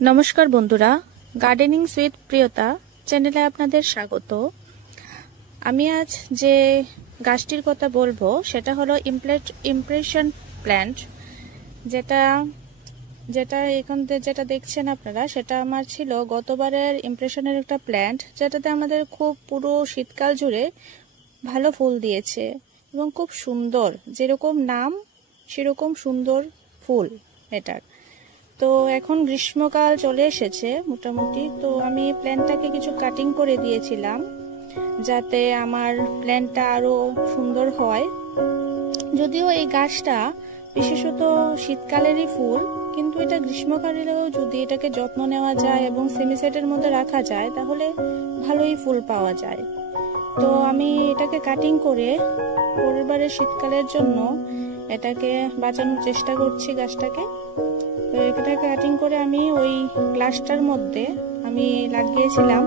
নমস্কার বন্ধুরা, gardening with প্রিয়তা চ্যানেলে আপনাদের স্বাগত। আমি আজ যে গাছটির কথা বলবো সেটা হলো ইমপ্রেশন প্ল্যান্ট। যেটা যেটা দেখছেন আপনারা, সেটা আমার ছিল গতবারের ইমপ্রেশনের একটা প্ল্যান্ট, যেটাতে আমাদের খুব পুরো শীতকাল জুড়ে ভালো ফুল দিয়েছে এবং খুব সুন্দর, যেরকম নাম সেরকম সুন্দর ফুল এটার। তো এখন গ্রীষ্মকাল চলে এসেছে মোটামুটি, তো আমি প্ল্যান্টটাকে কিছু কাটিং করে দিয়েছিলাম যাতে আমার প্ল্যান্টটা আরো সুন্দর হয়। যদিও এই গাছটা বিশেষত শীতকালেরই ফুল, কিন্তু এটা গ্রীষ্মকালেও যদি এটাকে যত্ন নেওয়া যায় এবং সেমিসেটের মধ্যে রাখা যায় তাহলে ভালোই ফুল পাওয়া যায়। তো আমি এটাকে কাটিং করে পরেরবারের শীতকালের জন্য এটাকে বাঁচানোর চেষ্টা করছি গাছটাকে। তো এটাকে কাটিং করে আমি ওই গ্লাসটার মধ্যে আমি লাগিয়েছিলাম,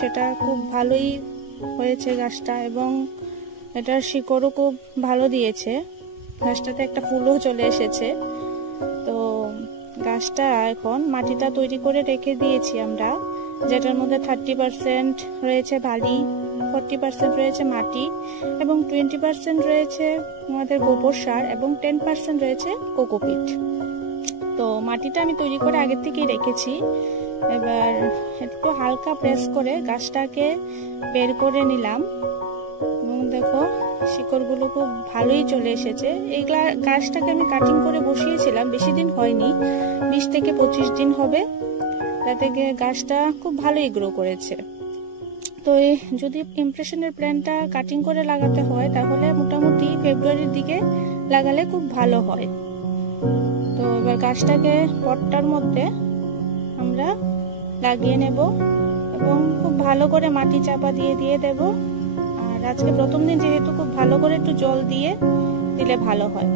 সেটা খুব ভালোই হয়েছে গাছটা, এবং এটার শিকড়ও খুব ভালো দিয়েছে। গাছটাতে একটা ফুলও চলে এসেছে। তো গাছটা এখন মাটিটা তৈরি করে রেখে দিয়েছি আমরা, যেটার মধ্যে 30% রয়েছে বালি, 40% রয়েছে মাটি এবং 20% রয়েছে আমাদের গোবর সার এবং 10% রয়েছে কোকোপিট। তো মাটিটা আমি তৈরি করে আগে থেকেই রেখেছি। এবার একটু হালকা প্রেস করে গাছটাকে বের করে নিলাম এবং দেখো শিকড়গুলো খুব ভালোই চলে এসেছে। এই গাছটাকে আমি কাটিং করে বসিয়েছিলাম, বেশি দিন হয়নি, 20 থেকে 25 দিন হবে। তাতে গাছটা খুব ভালোই গ্রো করেছে। তো যদি ইমপ্রেশনের প্ল্যান্টটা কাটিং করে লাগাতে হয় তাহলে মোটামুটি ফেব্রুয়ারির দিকে লাগালে খুব ভালো হয়। তো এবার গাছটাকে পটটার মধ্যে আমরা লাগিয়ে নেব এবং খুব ভালো করে মাটি চাপা দিয়ে দেব। আর আজকে প্রথম দিন যেহেতু খুব ভালো করে একটু জল দিয়ে দিলে ভালো হয়।